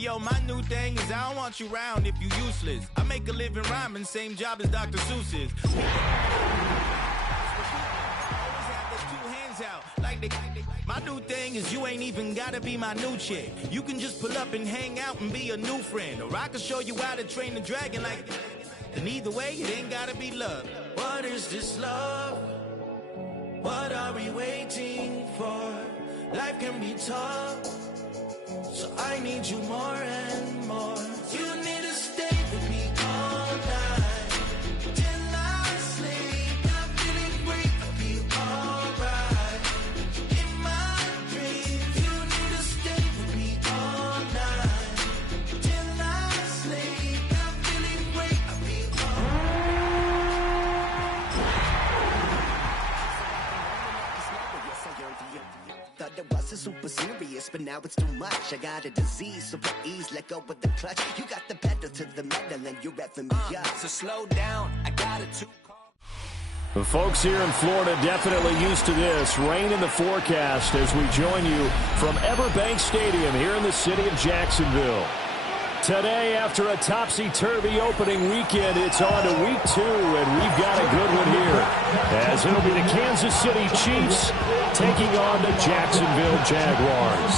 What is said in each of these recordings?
yo, my new thing is I don't want you round if you useless. I make a living rhyming, same job as Dr. Seuss's. My new thing is you ain't even gotta be my new chick. You can just pull up and hang out and be a new friend. Or I can show you how to train the dragon like. And either way, it ain't gotta be love. What is this love? What are we waiting for? Life can be tough, so I need you more and more. You need to stay with me all night till I sleep. I'm feeling great, I'll be alright. In my dreams, you need to stay with me all night till I sleep. I'm feeling great, I'll be alright. Thought it wasn't super serious, but now it's too much. I got a disease, so for ease, let go with the clutch. You got the pedal to the metal and you're revving me up. So slow down, I got it too. The folks here in Florida definitely used to this. Rain in the forecast as we join you from Everbank Stadium here in the city of Jacksonville. Today, after a topsy-turvy opening weekend, it's on to week 2, and we've got a good one here. As it'll be the Kansas City Chiefs taking on the Jacksonville Jaguars.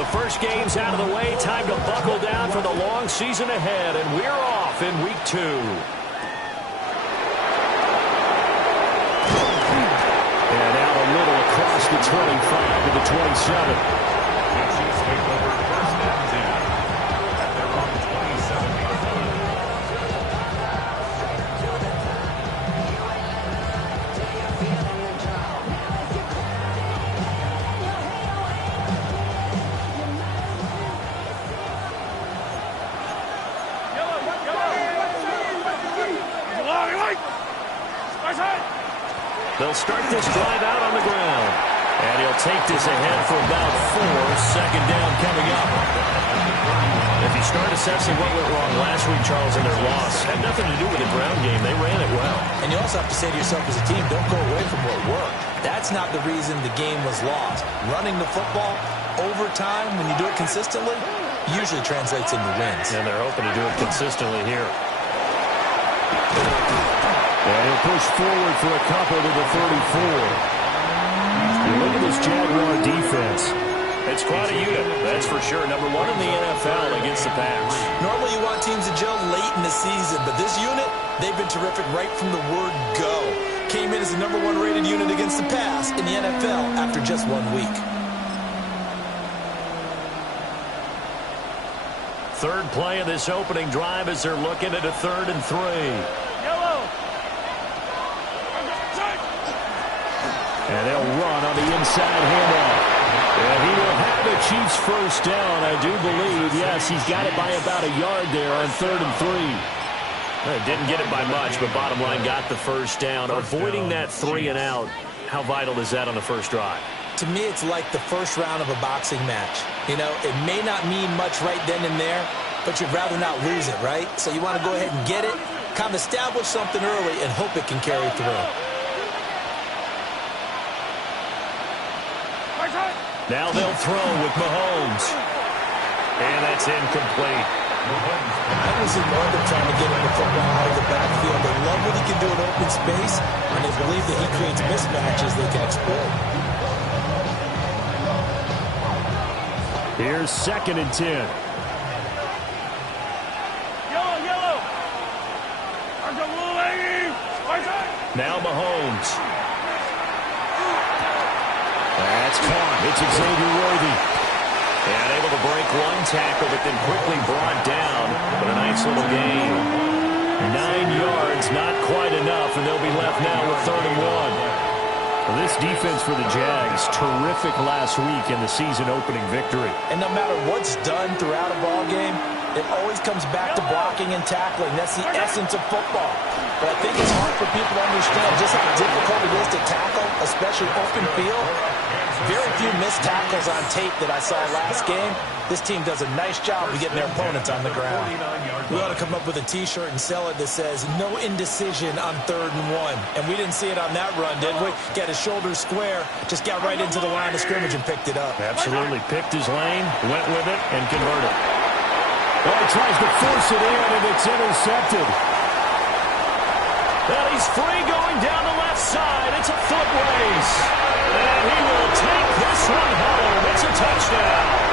The first game's out of the way. Time to buckle down for the long season ahead, and we're off in week 2. And out a little across the 25 to the 27. The Chiefs take over first and 10 at their own 27-yard line. They'll start this drive out on the ground. And he'll take this ahead for about 4. Second down coming up. If you start assessing what went wrong last week, Charles, in their loss, had nothing to do with the ground game. They ran it well. And you also have to say to yourself as a team, don't go away from what worked. That's not the reason the game was lost. Running the football over time, when you do it consistently, usually translates into wins. And they're hoping to do it consistently here. And he'll push forward for a couple to the 34. You look at this Jaguar defense. It's quite a unit, that's for sure. Number 1 in the NFL against the pass. Normally you want teams to gel late in the season, but this unit, they've been terrific right from the word go. Came in as the number 1 rated unit against the pass in the NFL after just 1 week. Third play of this opening drive as they're looking at a 3rd and 3. And they'll run on the inside handoff. And he will have the Chiefs first down, I do believe. Yes, he's got it by about a yard there on 3rd and 3. Didn't get it by much, but bottom line got the first down. Avoiding that 3 and out, how vital is that on the first drive? To me, it's like the first round of a boxing match. You know, it may not mean much right then and there, but you'd rather not lose it, right? So you want to go ahead and get it, kind of establish something early, and hope it can carry through. Now they'll throw with Mahomes. And that's incomplete. I was in wonder trying to get him the football out of the backfield. They love what he can do in open space, and they believe that he creates mismatches they can exploit. Here's 2nd and 10. Yellow. Now Mahomes. That's caught. It's Xavier Worthy. And able to break 1 tackle, but then quickly brought down. But a nice little gain. 9 yards, not quite enough, and they'll be left now with 3rd and 1. Well, this defense for the Jags, terrific last week in the season-opening victory. And no matter what's done throughout a ball game, it always comes back to blocking and tackling. That's the essence of football. But I think it's hard for people to understand just how difficult it is to tackle, especially open field. very few missed tackles on tape that I saw last game. This team does a nice job of getting their opponents on the ground. We ought to come up with a T-shirt and sell it that says, no indecision on 3rd and 1. And we didn't see it on that run, did we? Got his shoulders square, just got right into the line of scrimmage and picked it up. Absolutely picked his lane, went with it, and converted. Well, he tries to force it in, and it's intercepted. Well, he's free going down the left side. It's a foot race. And he will take this one home. It's a touchdown.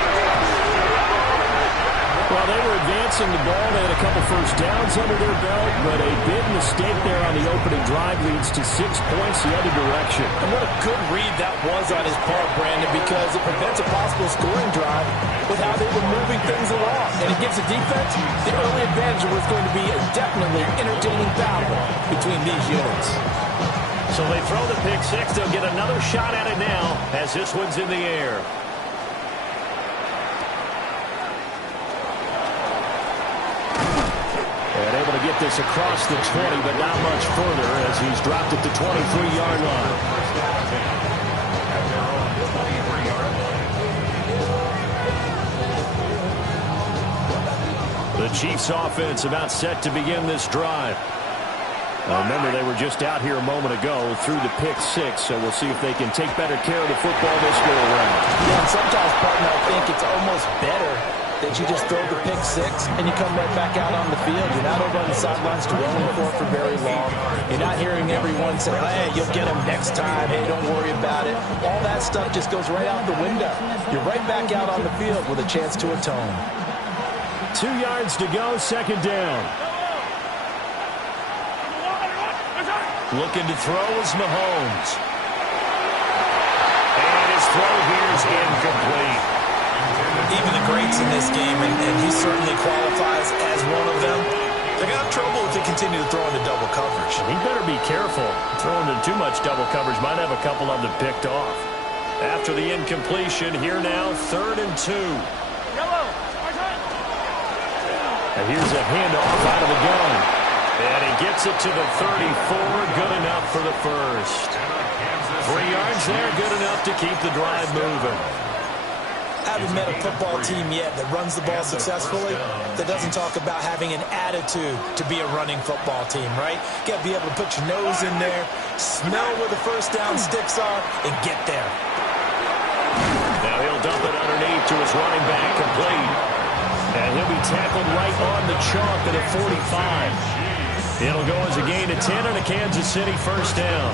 Well, they were advancing the ball. They had a couple first downs under their belt, but a big mistake there on the opening drive leads to 6 points the other direction. And what a good read that was on his part, Brandon, because it prevents a possible scoring drive with how they were moving things along. And it gives the defense the early advantage of what's going to be a definitely entertaining battle between these units. So they throw the pick six. They'll get another shot at it now as this one's in the air. And able to get this across the 20, but not much further as he's dropped at the 23-yard line. The Chiefs offense about set to begin this drive. Now remember, they were just out here a moment ago through the pick six, so we'll see if they can take better care of the football this go around. Yeah, and sometimes, partner, I think it's almost better that you just throw the pick six and you come right back out on the field. You're not over on the sidelines dwelling for very long. You're not hearing everyone say, hey, you'll get him next time. Hey, don't worry about it. All that stuff just goes right out the window. You're right back out on the field with a chance to atone. 2 yards to go, second down. Looking to throw is Mahomes. And his throw here is incomplete. Even the greats in this game, and he certainly qualifies as one of them, they're going to have trouble if they continue to throw into double coverage. He better be careful. Throwing into too much double coverage might have a couple of them picked off. After the incompletion, here now, 3rd and 2. And here's a handoff out of the gun. And he gets it to the 34. Good enough for the first. 3 yards there, good enough to keep the drive moving. I haven't met a football team yet that runs the ball successfully that doesn't talk about having an attitude to be a running football team, right? You got to be able to put your nose in there, smell where the first down sticks are, and get there. Now he'll dump it underneath to his running back, complete. And he'll be tackled right on the chalk at a 45. It'll go as a gain of 10 and a Kansas City first down.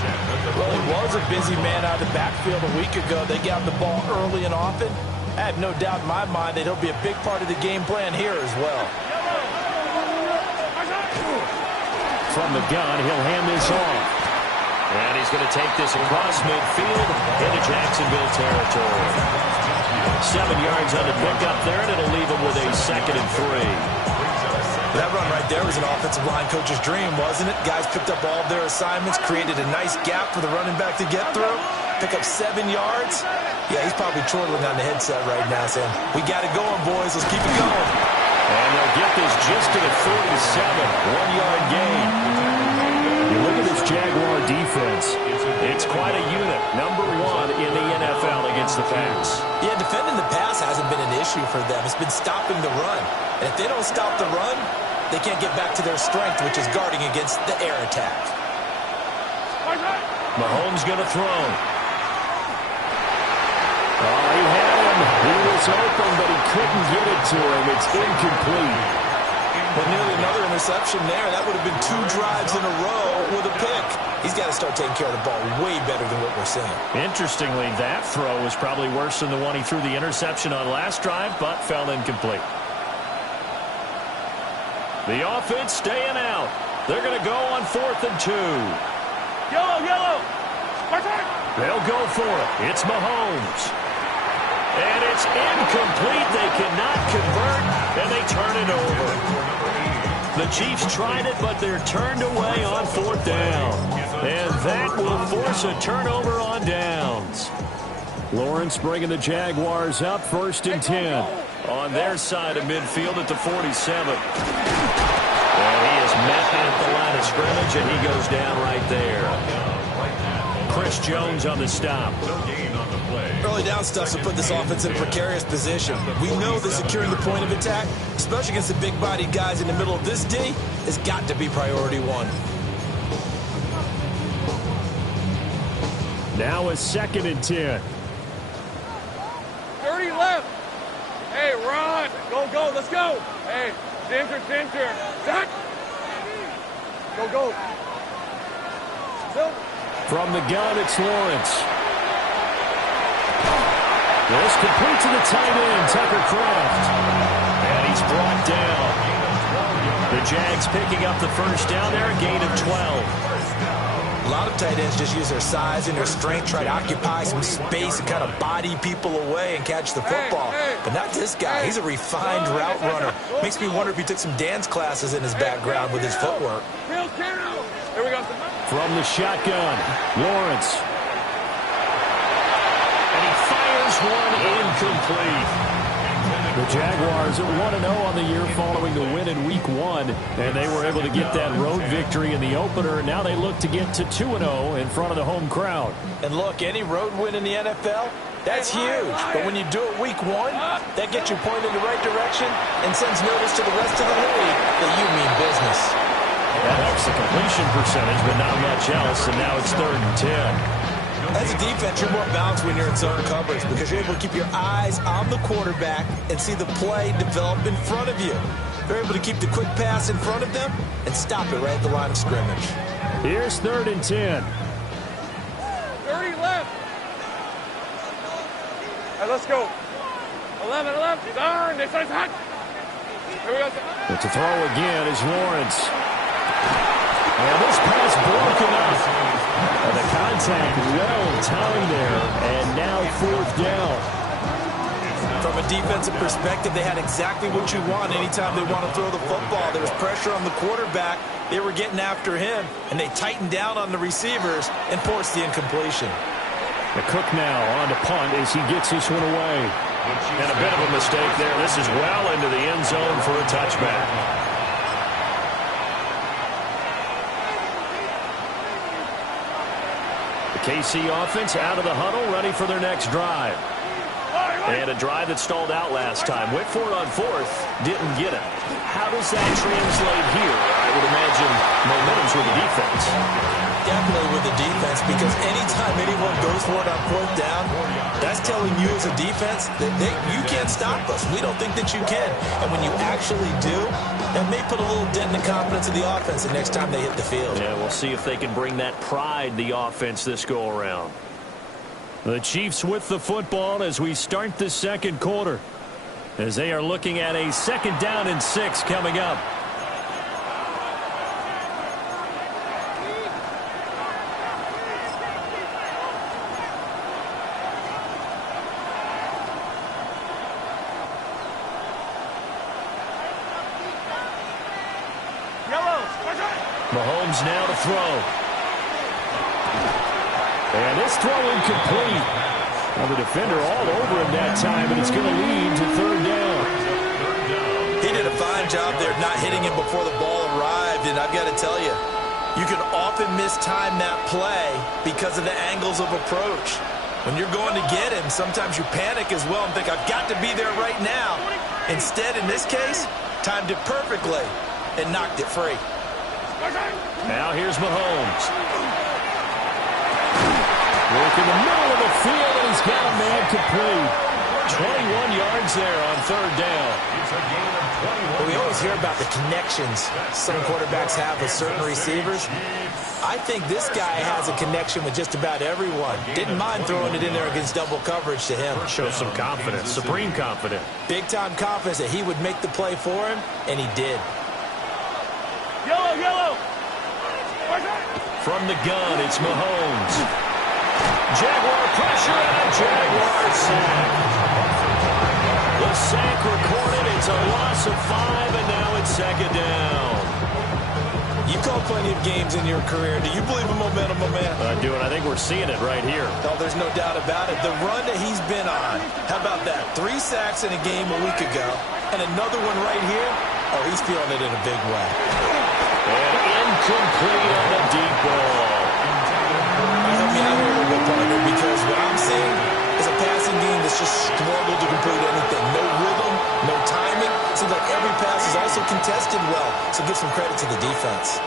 Well, he was a busy man out of the backfield a week ago. They got the ball early and often. I have no doubt in my mind that he'll be a big part of the game plan here as well. From the gun, he'll hand this off. And he's going to take this across midfield into Jacksonville territory. 7 yards on the pickup there, and it'll leave him with a 2nd and 3. That run right there was an offensive line coach's dream, wasn't it? Guys picked up all of their assignments, created a nice gap for the running back to get through, pick up 7 yards. Yeah, he's probably chortling on the headset right now saying, we got it going, boys. Let's keep it going. And they'll get this just to the 47, 1-yard gain. You look at this Jaguar defense. It's quite a unit. Number 1 in the NFL against the pass. Yeah, defending the pass hasn't been an issue for them. It's been stopping the run. And if they don't stop the run, they can't get back to their strength, which is guarding against the air attack. Mahomes going to throw. Oh, he had him. He was open, but he couldn't get it to him. It's incomplete. Well, nearly another interception there. That would have been 2 drives in a row with a pick. He's got to start taking care of the ball way better than what we're seeing. Interestingly, that throw was probably worse than the one he threw the interception on last drive, but fell incomplete. The offense staying out. They're going to go on 4th and 2. Yellow. They'll go for it. It's Mahomes. And it's incomplete. They cannot convert, and they turn it over. The Chiefs tried it, but they're turned away on 4th down. And that will force a turnover on downs. Lawrence bringing the Jaguars up 1st and 10 on their side of midfield at the 47. And he is met at the line of scrimmage, and he goes down right there. Chris Jones on the stop. No gain on the play. Early down stuff to put this offense in a precarious position. We know that securing the point of attack, especially against the big-bodied guys in the middle of this D, has got to be priority one. Now a 2nd and 10. 30 left. Hey, run. Go, let's go. Hey, center. Set. Go. Still. From the gun, it's Lawrence. This complete to the tight end, Tucker Kraft. And he's brought down. The Jags picking up the first down there, a gain of 12. A lot of tight ends just use their size and their strength, try to occupy some space and kind of body people away and catch the football. But not this guy. He's a refined route runner. Makes me wonder if he took some dance classes in his background with his footwork. Here we go. From the shotgun, Lawrence. And he fires one incomplete. The Jaguars at 1-0 on the year following the win in Week 1, and they were able to get that road victory in the opener. Now they look to get to 2-0 in front of the home crowd. And look, any road win in the NFL, that's huge. But when you do it Week 1, that gets you pointed in the right direction and sends notice to the rest of the league that you mean business. That helps the completion percentage, but not much else, and now it's 3rd and 10. As a defense, you're more balanced when you're in zone coverage because you're able to keep your eyes on the quarterback and see the play develop in front of you. They're able to keep the quick pass in front of them and stop it right at the line of scrimmage. Here's 3rd and 10. 30 left. All right, let's go. 11. Darn, this is hot. Here we go. But to throw again is Lawrence. And this pass broken up. And the contact well timed there, and now 4th down. From a defensive perspective, they had exactly what you want anytime they want to throw the football. There was pressure on the quarterback. They were getting after him, and they tightened down on the receivers and forced the incompletion. The Cook now on to punt as he gets this one away. And a bit of a mistake there. This is well into the end zone for a touchback. The KC offense out of the huddle, ready for their next drive. And a drive that stalled out last time. Went for it on 4th, didn't get it. How does that translate here? I would imagine momentum's with the defense. Definitely with the defense, because anytime anyone goes for it on 4th down, that's telling you as a defense that you can't stop us. We don't think that you can. And when you actually do, that may put a little dent in the confidence of the offense the next time they hit the field. Yeah, we'll see if they can bring that pride, the offense, this go-around. The Chiefs with the football as we start the 2nd quarter, as they are looking at a 2nd down and 6 coming up. Mahomes now to throw. And this throw incomplete. Now the defender all over him that time, and it's going to lead to 3rd down. He did a fine job there not hitting him before the ball arrived, and I've got to tell you, you can often mistime that play because of the angles of approach. When you're going to get him, sometimes you panic as well and think, I've got to be there right now. Instead, in this case, timed it perfectly and knocked it free. Now here's Mahomes. Work in the middle of the field, and he's got a man complete. 21 yards there on 3rd down. Well, we always hear about the connections some quarterbacks have with certain receivers. I think this guy has a connection with just about everyone. Didn't mind throwing it in there against double coverage to him. Shows some confidence, supreme confidence. Big-time confidence that he would make the play for him, and he did. Yellow. From the gun, it's Mahomes. Jaguar pressure and a Jaguar sack. The sack recorded. It's a loss of 5, and now it's 2nd down. You called plenty of games in your career. Do you believe in momentum, my man? I do, and I think we're seeing it right here. Oh, there's no doubt about it. The run that he's been on. How about that? 3 sacks in a game a week ago, and another one right here. Oh, he's feeling it in a big way. And incomplete on a deep ball. seems like every pass is also contested well, so give some credit to the defense.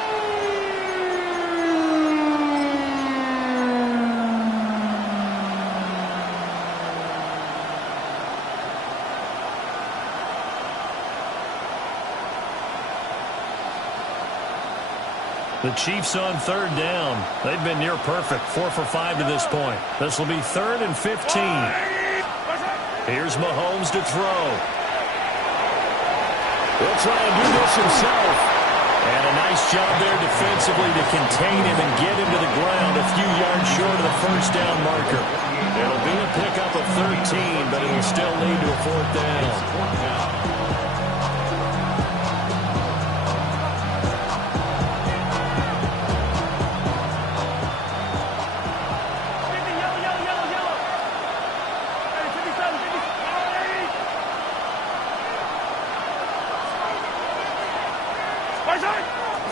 The Chiefs on third down. They've been near perfect, 4 for 5 to this point. This will be 3rd and 15. Here's Mahomes to throw. He'll try and do this himself. And a nice job there defensively to contain him and get him to the ground a few yards short of the first down marker. It'll be a pickup of 13, but it'll still lead to a 4th down.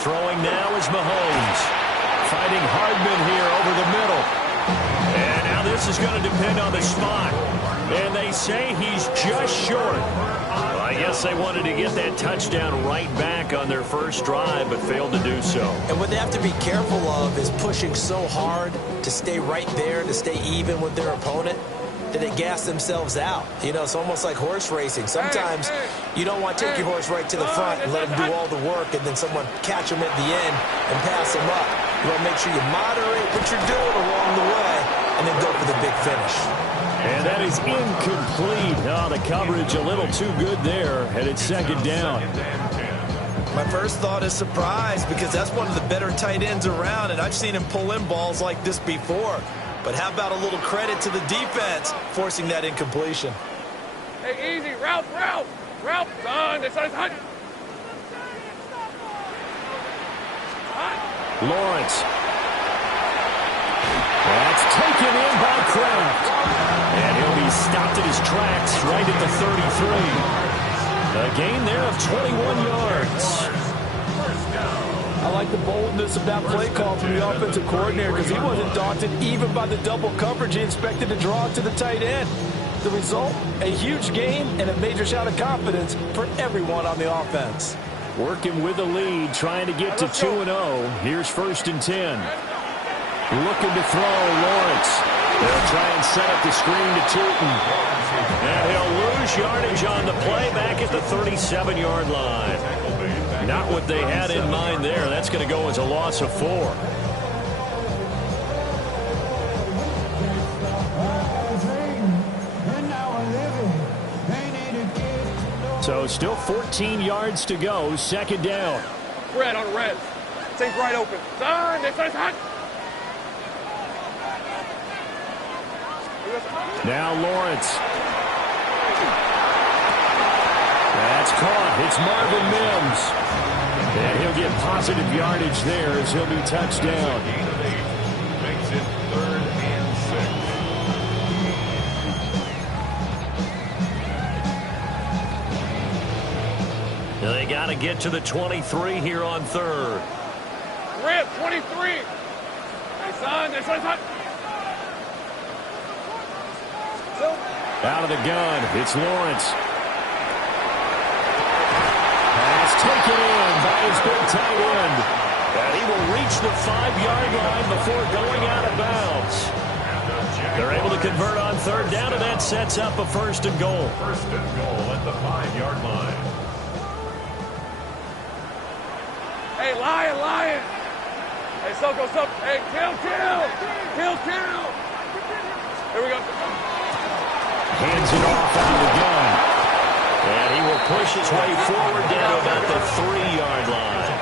Throwing now is Mahomes. Fighting Hardman here over the middle. And now this is going to depend on the spot. And they say he's just short. Well, I guess they wanted to get that touchdown right back on their first drive, but failed to do so. And what they have to be careful of is pushing so hard to stay right there, to stay even with their opponent, that they gas themselves out. You know, it's almost like horse racing. Sometimes you don't want to take your horse right to the front and let him do all the work and then someone catch him at the end and pass him up. You want to make sure you moderate what you're doing along the way and then go for the big finish. And that is incomplete. Oh, the coverage a little too good there, and it's 2nd down. My first thought is surprise, because that's one of the better tight ends around, and I've seen him pull in balls like this before. But how about a little credit to the defense forcing that incompletion? Hey, easy. Route. Son, this is hot. Lawrence. That's taken in by Kraft. And he'll be stopped at his tracks right at the 33. A gain there of 21 yards. I like the boldness of that play call from the offensive coordinator, because he wasn't daunted even by the double coverage he expected to draw to the tight end. The result, a huge gain and a major shout of confidence for everyone on the offense. Working with the lead, trying to get to 2-0. Here's 1st and 10. Looking to throw, Lawrence. They'll try and set up the screen to Tootin. And he'll lose yardage on the play back at the 37-yard line. Not what they had in mind there. That's going to go as a loss of 4. So still 14 yards to go. 2nd down. Red on red. Take right open. Son, this is hot. Now Lawrence. That's caught. It's Marvin Mims. And he'll get positive yardage there as he'll be touched down. Makes it 3rd and 6. They got to get to the 23 here on 3rd. Red, 23. Hey, son, this is hot. Out of the gun, it's Lawrence. Pass taken in by his big tight end. And he will reach the 5-yard line before going out of bounds. They're able to convert on 3rd down, and that sets up a 1st and goal. 1st and goal at the 5-yard line. Hey, lion. Hey, Soko. Hey, kill. Here we go. Hands it off out of the gun. And he will push his way forward down to about the 3-yard line.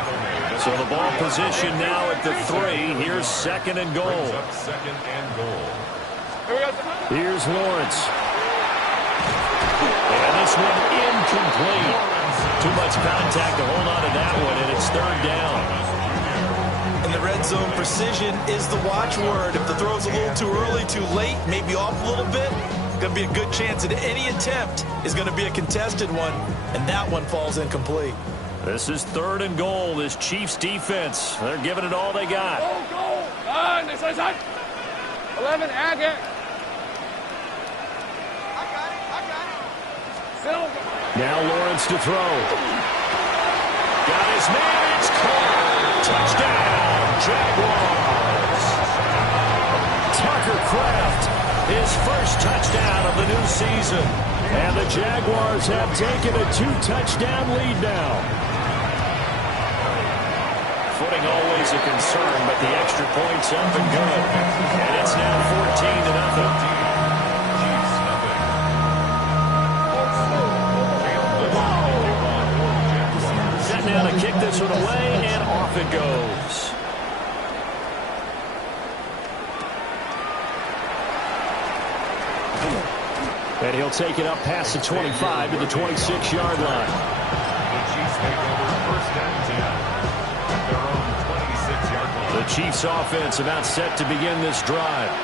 So the ball position now at the 3. Here's 2nd and goal. 2nd and goal. Here's Lawrence. And this one incomplete. Too much contact to hold on to that one, and it's 3rd down. In the red zone, precision is the watchword. If the throw's a little too early, too late, maybe off a little bit, going to be a good chance that any attempt is going to be a contested one, and that one falls incomplete. This is 3rd and goal. This Chiefs defense, they're giving it all they got. Go. This is hot. 11, Agate. I got it. Silver. Now Lawrence to throw. Got his man. It's caught. Touchdown, Jaguars. Tucker Kraft, his first touchdown of the new season. And the Jaguars have taken a 2-touchdown lead now. Footing always a concern, but the extra point's up and good. And it's now 14-0. Now to kick this one away, and off it goes. And he'll take it up past the 25 to the 26-yard line. The Chiefs take over first and 10 at their own 26-yard line. The Chiefs offense about set to begin this drive.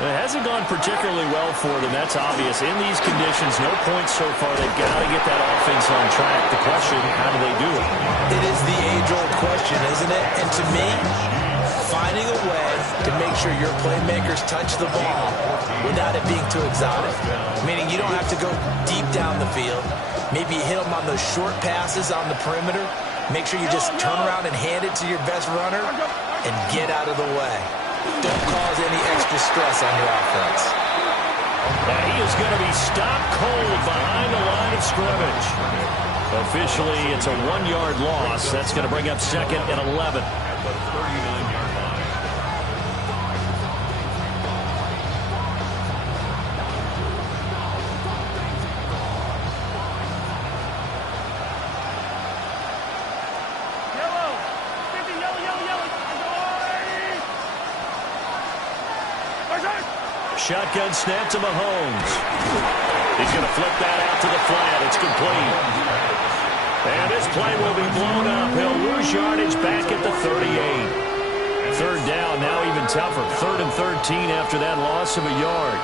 It hasn't gone particularly well for them. That's obvious. In these conditions, no points so far. They've got to get that offense on track. The question, how do they do it? It is the age-old question, isn't it? And to me, finding a way to make sure your playmakers touch the ball without it being too exotic. Meaning you don't have to go deep down the field. Maybe you hit them on those short passes on the perimeter. Make sure you just turn around and hand it to your best runner and get out of the way. Don't cause any extra stress on your offense. Now he is going to be stopped cold behind the line of scrimmage. Officially, it's a 1-yard loss. That's going to bring up second and 11. At the 39-yard line. Shotgun snap to Mahomes. He's going to flip that out to the flat. It's complete. And this play will be blown up. He'll lose yardage back at the 38. Third down, now even tougher. 3rd and 13 after that loss of a yard.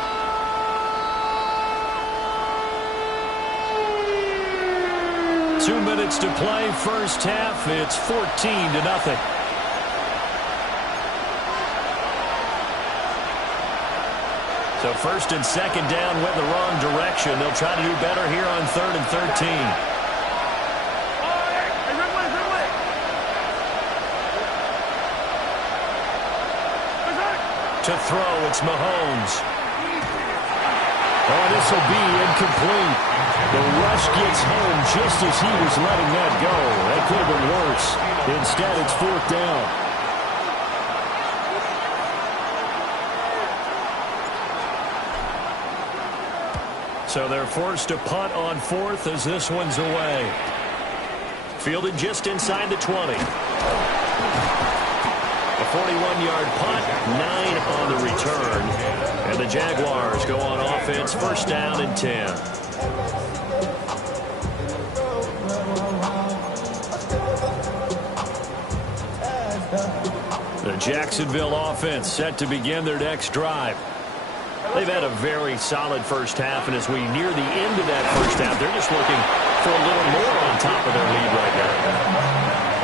Two minutes to play, first half. It's 14-0. So first and second down went the wrong direction. They'll try to do better here on 3rd and 13. To throw, it's Mahomes. Oh, this will be incomplete. The rush gets home just as he was letting that go. That could have been worse. Instead, it's 4th down. So they're forced to punt on 4th as this one's away. Fielded just inside the 20. A 41-yard punt, 9 on the return. And the Jaguars go on offense, first down and 10. The Jacksonville offense set to begin their next drive. They've had a very solid first half, and as we near the end of that first half, they're just looking for a little more on top of their lead right now.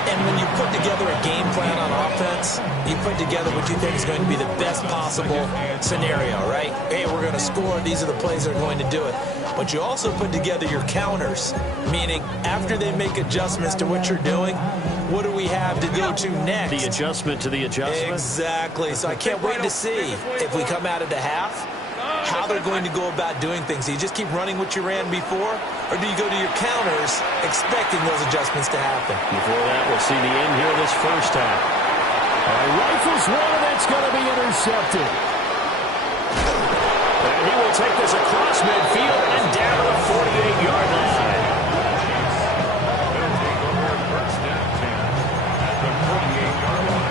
And when you put together a game plan on offense, you put together what you think is going to be the best possible scenario, right? Hey, we're going to score. These are the plays that are going to do it. But you also put together your counters, meaning after they make adjustments to what you're doing, what do we have to go to next? The adjustment to the adjustment? Exactly. So I can't wait to see if we come out of the half, how they're going to go about doing things. Do you just keep running what you ran before, or do you go to your counters expecting those adjustments to happen? Before that, we'll see the end here of this first half. Rifles one, and that's going to be intercepted. And he will take this across midfield and down to the 48-yard line. They'll take over first and 10 at the 48-yard line.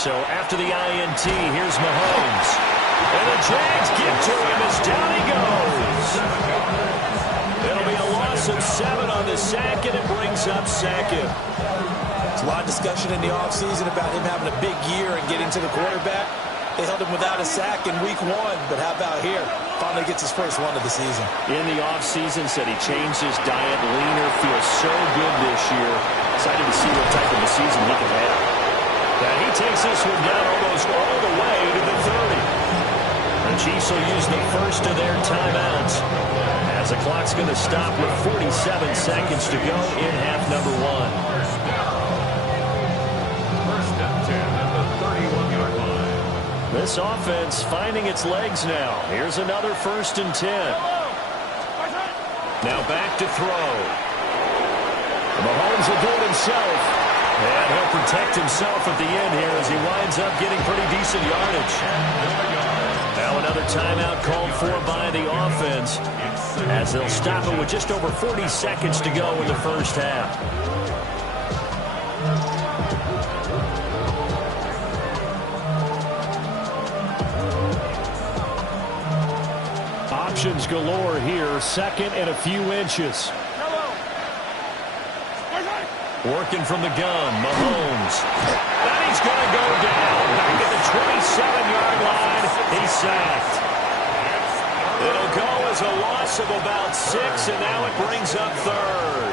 So after the INT, here's Mahomes. And the Jags get to him as down he goes. It'll be a loss of 7 on the sack, and it brings up second. There's a lot of discussion mentioned in the offseason about him having a big year and getting to the quarterback. They held him without a sack in week 1, but how about here? Finally gets his first one of the season. In the offseason, said he changed his diet, leaner, feels so good this year. Excited to see what type of a season he can have. And he takes this one down almost all the way to the 30. The Chiefs will use the first of their timeouts as the clock's going to stop with 47 seconds to go in half number 1. First and 10 at the 31-yard line. This offense finding its legs now. Here's another first and 10. Now back to throw. Mahomes will do it himself. And he'll protect himself at the end here as he winds up getting pretty decent yardage. Now another timeout called for by the offense as they'll stop it with just over 40 seconds to go in the first half. Options galore here. Second and a few inches. Working from the gun, Mahomes. And he's going to go down. Back at the 27-yard line. He's sacked. It'll go as a loss of about 6, and now it brings up third.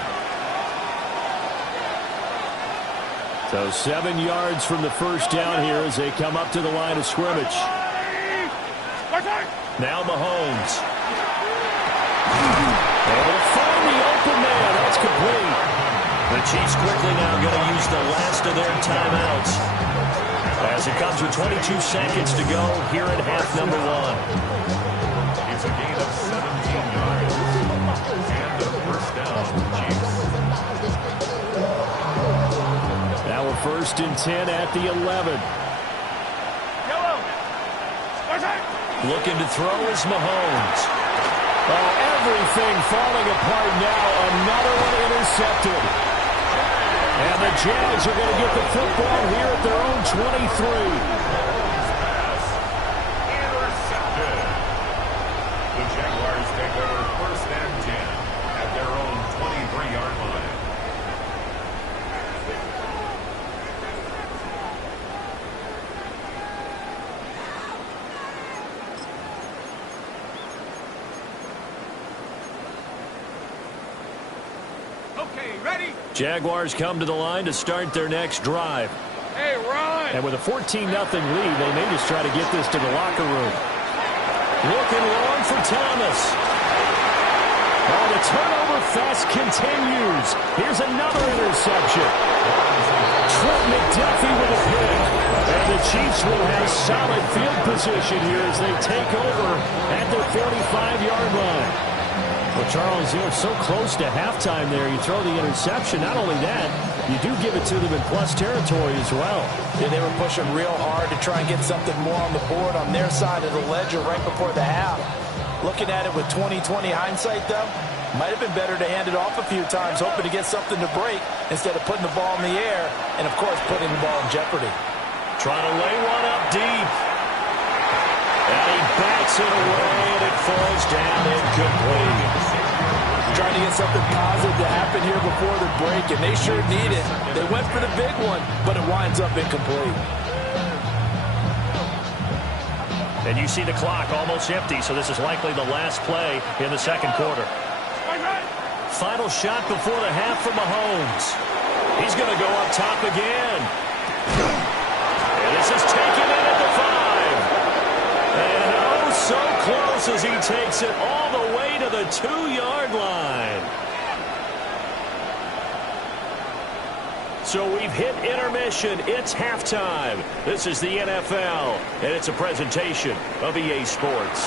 So 7 yards from the first down here as they come up to the line of scrimmage. Now Mahomes. Able to find the open man. That's complete. The Chiefs quickly now going to use the last of their timeouts as it comes with 22 seconds to go here in half number 1. It's a gain of 17 yards and a first down for the Chiefs. Now a first and 10 at the 11. Looking to throw is Mahomes. Oh, everything falling apart now. Another one intercepted. And the Jags are going to get the football here at their own 23. Intercepted. The Jaguars take over first and 10 at their own 23-yard line. Jaguars come to the line to start their next drive. Hey, run! And with a 14-0 lead, they may just try to get this to the locker room. Looking long for Thomas. Oh, the turnover fest continues. Here's another interception. Trent McDuffie with a pick. And the Chiefs will have solid field position here as they take over at their 45-yard line. Well, Charles, you know, so close to halftime there. You throw the interception. Not only that, you do give it to them in plus territory as well. Yeah, they were pushing real hard to try and get something more on the board on their side of the ledger right before the half. Looking at it with 20/20 hindsight, though, might have been better to hand it off a few times, hoping to get something to break instead of putting the ball in the air and, of course, putting the ball in jeopardy. Trying to lay one up deep. And he backs it away, and it falls down incomplete. Trying to get something positive to happen here before the break, and they sure need it. They went for the big one, but it winds up incomplete. And you see the clock almost empty, so this is likely the last play in the second quarter. Final shot before the half from Mahomes. He's going to go up top again. And this is taken in at the 5. And oh, so close as he takes it all the way to the 2-yard line. So we've hit intermission. It's halftime. This is the NFL, and it's a presentation of EA Sports.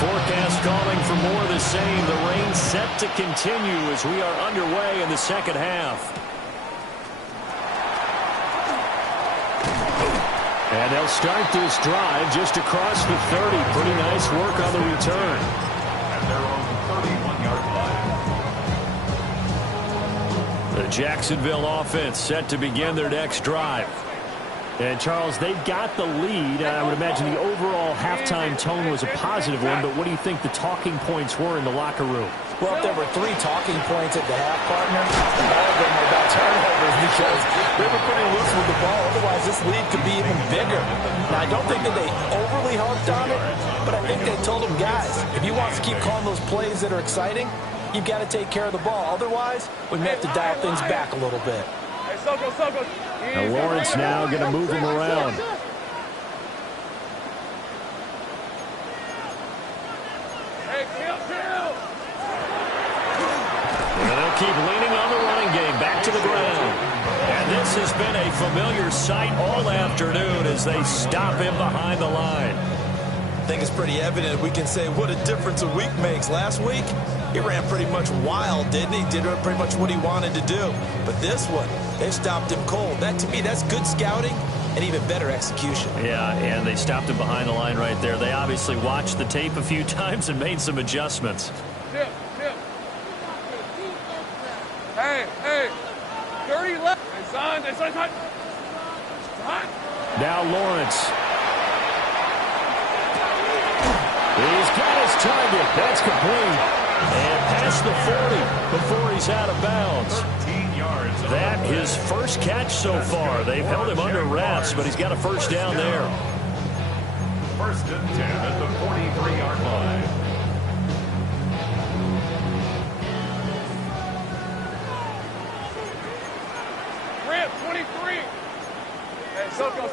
Forecast calling for more of the same. The rain set to continue as we are underway in the second half. And they'll start this drive just across the 30. Pretty nice work on the return. At their own 31-yard line. The Jacksonville offense set to begin their next drive. And, Charles, they've got the lead. I would imagine the overall halftime tone was a positive one, but what do you think the talking points were in the locker room? Well, if there were 3 talking points at the half, partner, all of them were about turnovers because they were pretty loose with the ball. Otherwise, this lead could be even bigger. Now, I don't think that they overly harped on it, but I think they told them, guys, if you want to keep calling those plays that are exciting, you've got to take care of the ball. Otherwise, we may have to dial things back a little bit. Now Lawrence now going to move him around. And they'll keep leaning on the running game. Back to the ground. And this has been a familiar sight all afternoon as they stop him behind the line. I think it's pretty evident we can say what a difference a week makes. Last week, he ran pretty much wild, didn't he? Did pretty much what he wanted to do. But this one, they stopped him cold. That, to me, that's good scouting and even better execution. Yeah, and they stopped him behind the line right there. They obviously watched the tape a few times and made some adjustments. Tip. Hey. Dirty left. It's on. Now Lawrence. He's got his target. That's complete. And past the 40 before he's out of bounds. 13 yards. That his first catch so far. They've held him under wraps, but he's got a first down there. First and 10 at the 43-yard line. Rip, 23. Hey, Soko.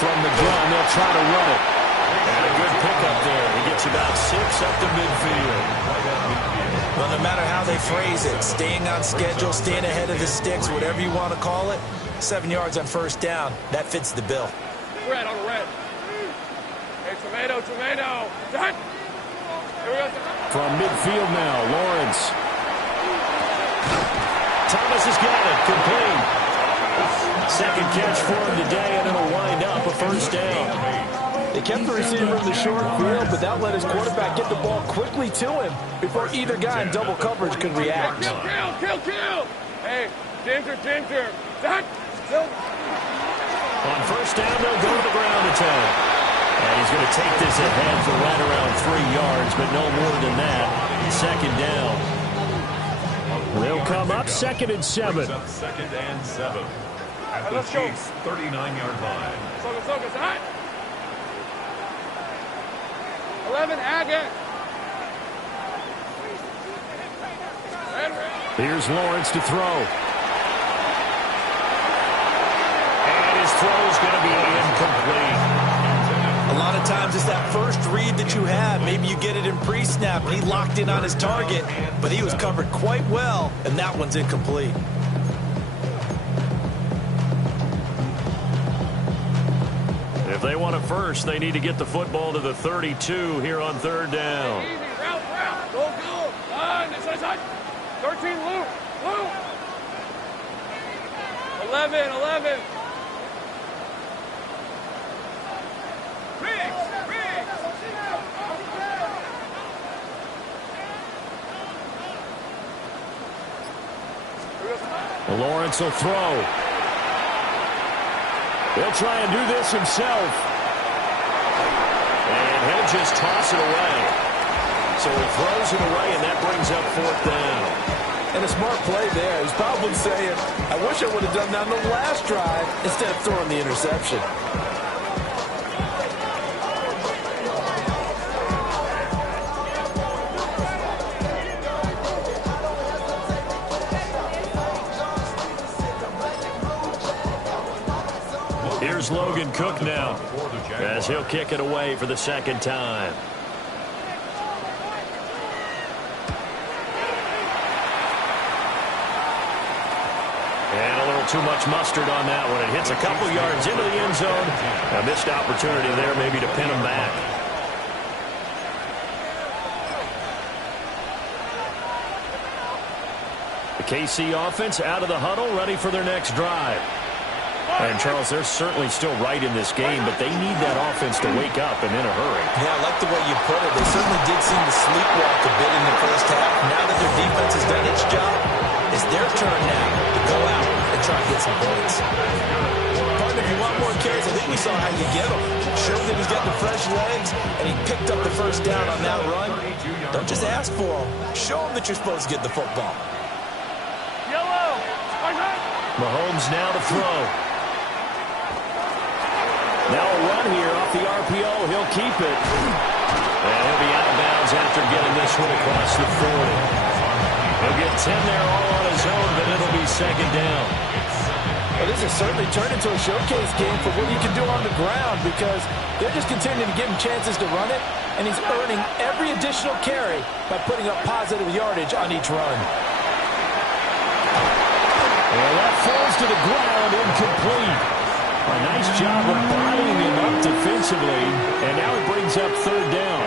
From the gun, they'll try to run it. And a good pickup there. He gets about 6 up to midfield. Well, no matter how they phrase it, staying on schedule, staying ahead of the sticks, whatever you want to call it, 7 yards on first down, that fits the bill. Red on the red. Hey, tomato. Done. Here we go. From midfield now, Lawrence. Thomas has got it. Complete. Second catch for him today, and it'll wind up a first down. They kept the receiver in the short field, but that let his quarterback get the ball quickly to him before either guy in double coverage could react. Kill. Hey, Ginger. Done. On first down, they'll go to the ground attack. And he's going to take this ahead for right around 3 yards, but no more than that. Second down. They'll come up 2nd and 7. Second and 7 at the Chiefs' 39-yard line. Soko's hot. 11, Agate. Here's Lawrence to throw. And his throw's going to be incomplete. A lot of times it's that first read that you have. Maybe you get it in pre-snap, and he locked in on his target, but he was covered quite well, and that one's incomplete. If they want it first, they need to get the football to the 32 here on third down. Easy, route. Go. On, this side. 13, loop. 11. Lawrence will throw. He'll try and do this himself. And he'll just toss it away. So he throws it away, and that brings up 4th down. And a smart play there. He's probably saying, I wish I would have done that on the last drive instead of throwing the interception. Here's Logan Cook now as he'll kick it away for the second time. And a little too much mustard on that one. It hits a couple yards into the end zone. A missed opportunity there maybe to pin him back. The KC offense out of the huddle, ready for their next drive. And, Charles, they're certainly still right in this game, but they need that offense to wake up and in a hurry. Yeah, I like the way you put it. They certainly did seem to sleepwalk a bit in the first half. Now that their defense has done its job, it's their turn now to go out and try to get get some points. Partner, if you want more carries, I think we saw how you get them. Show that he's got the fresh legs, and he picked up the first down on that run. Don't just ask for them. Show them that you're supposed to get the football. Mahomes now to throw. Now a run here off the RPO. He'll keep it. And he'll be out of bounds after getting this one across the 40. He'll get 10 there all on his own, but it'll be second down. Well, this has certainly turned into a showcase game for what he can do on the ground because they're just continuing to give him chances to run it, and he's earning every additional carry by putting up positive yardage on each run. And that falls to the ground, incomplete. A nice job of bodying him up defensively, and now it brings up third down.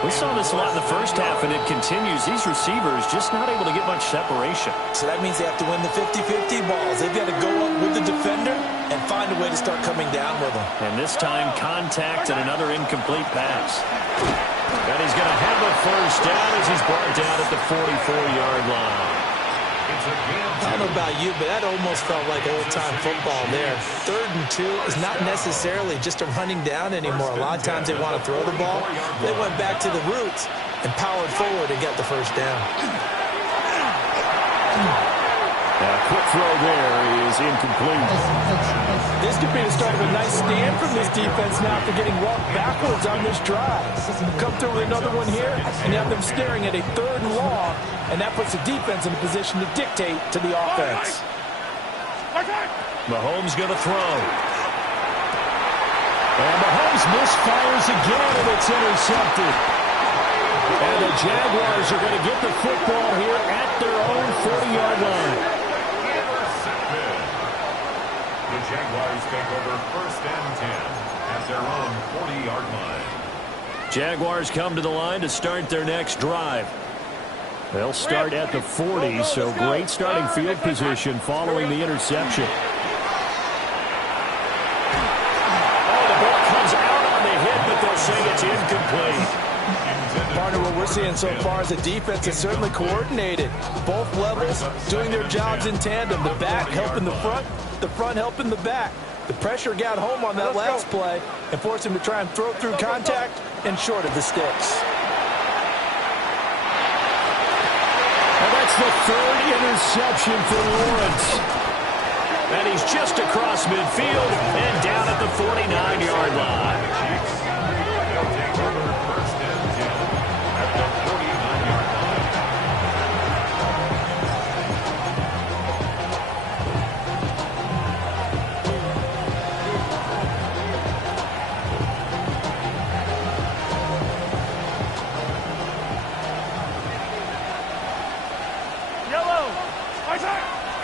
We saw this a lot in the first half, and it continues. These receivers just not able to get much separation. So that means they have to win the 50-50 balls. They've got to go up with the defender and find a way to start coming down with them. And this time, contact and another incomplete pass. And he's going to have a first down as he's brought down at the 44-yard line. I don't know about you, but that almost felt like old-time football there. 3rd and 2 is not necessarily just a running down anymore. A lot of times they want to throw the ball. They went back to the roots and powered forward and got the first down. Quick throw there is incomplete. This could be the start of a nice stand from this defense now after getting walked backwards on this drive. Come through with another one here, and you have them staring at a 3rd and long, and that puts the defense in a position to dictate to the offense. Mahomes going to throw. And Mahomes misfires again, and it's intercepted. And the Jaguars are going to get the football here at their own 40-yard line. The Jaguars take over 1st and 10 at their own 40-yard line. Jaguars come to the line to start their next drive. They'll start at the 40, so great starting field position following the interception. Oh, the ball comes out on the hit, but they'll say it's incomplete. Partner, what we're seeing so far is the defense is certainly coordinated. Both levels doing their jobs in tandem. The back helping the front helping the back. The pressure got home on that last play and forced him to try and throw through contact and short of the sticks. And that's the 3rd interception for Lawrence. And he's just across midfield and down at the 49-yard line.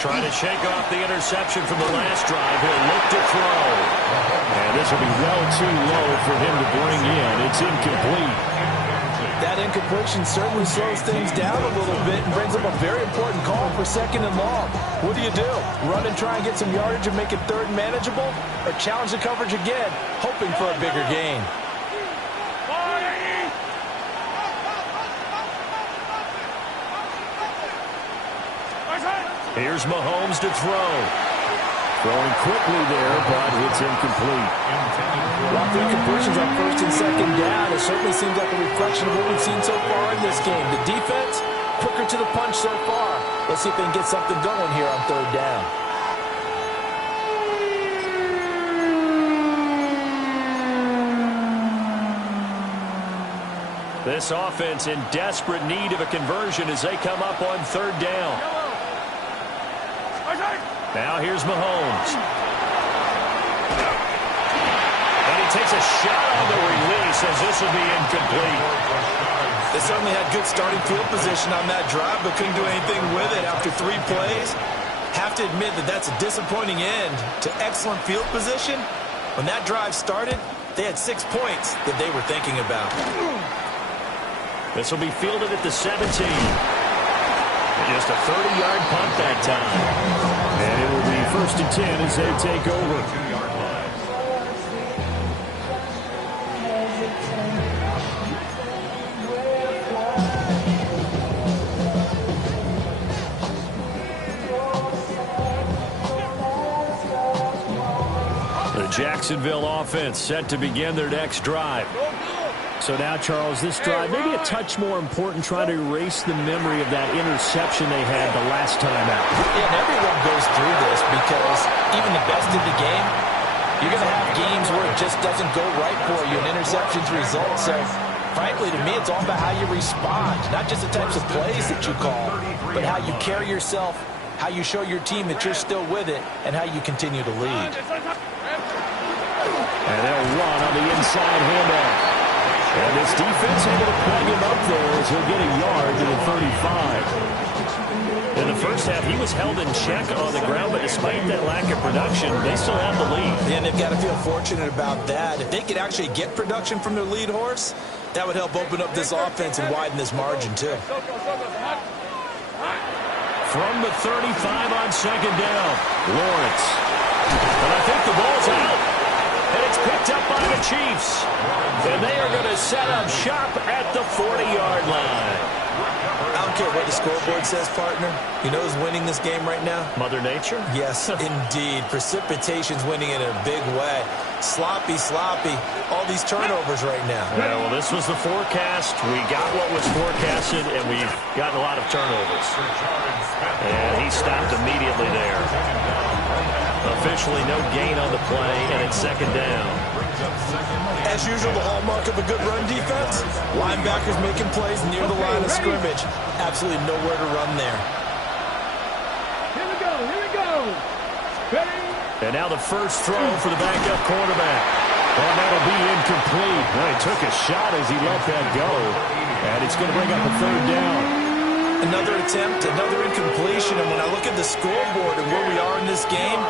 Trying to shake off the interception from the last drive. He'll look to throw. And this will be well too low for him to bring in. It's incomplete. That incompletion certainly slows things down a little bit and brings up a very important call for 2nd and long. What do? Run and try and get some yardage and make it 3rd and manageable? Or challenge the coverage again, hoping for a bigger gain? Here's Mahomes to throw. Throwing quickly there, but it's incomplete. Lots of incompletions on 1st and 2nd down. It certainly seems like a reflection of what we've seen so far in this game. The defense, quicker to the punch so far. Let's see if they can get something going here on 3rd down. This offense in desperate need of a conversion as they come up on 3rd down. Now here's Mahomes. And he takes a shot on the release as this will be incomplete. They certainly had good starting field position on that drive, but couldn't do anything with it after 3 plays. Have to admit that that's a disappointing end to excellent field position. When that drive started, they had 6 points that they were thinking about. This will be fielded at the 17. Just a 30-yard punt that time. And it will be 1st and 10 as they take over. Jacksonville offense set to begin their next drive. So now, Charles, this drive maybe a touch more important, trying to erase the memory of that interception they had the last time out. Yeah, and everyone goes through this because even the best in the game, you're going to have games where it just doesn't go right for you, and interceptions result. So, frankly, to me, it's all about how you respond, not just the types of plays that you call, but how you carry yourself, how you show your team that you're still with it, and how you continue to lead. And they'll run on the inside handoff. And this defense able to plug him up there as he'll get a yard to the 35. In the first half, he was held in check on the ground, but despite that lack of production, they still have the lead. And they've got to feel fortunate about that. If they could actually get production from their lead horse, that would help open up this offense and widen this margin, too. From the 35 on second down, Lawrence. And I think the ball's out. And it's picked up by the Chiefs. And they are going to set up shop at the 40-yard line. I don't care what the scoreboard says, partner. You know who's winning this game right now? Mother Nature? Yes, indeed. Precipitation's winning in a big way. Sloppy. All these turnovers right now. Yeah, well, this was the forecast. We got what was forecasted, and we've gotten a lot of turnovers. And he stopped immediately there. Officially no gain on the play, and it's second down. As usual, the hallmark of a good run defense, linebackers making plays near the line of scrimmage. Absolutely nowhere to run there. Here we go. Ready? And now the first throw for the backup quarterback. And that'll be incomplete. Well, he took a shot as he let that go. And it's going to bring up a third down. Another attempt, another incompletion. And when I look at the scoreboard and where we are in this game,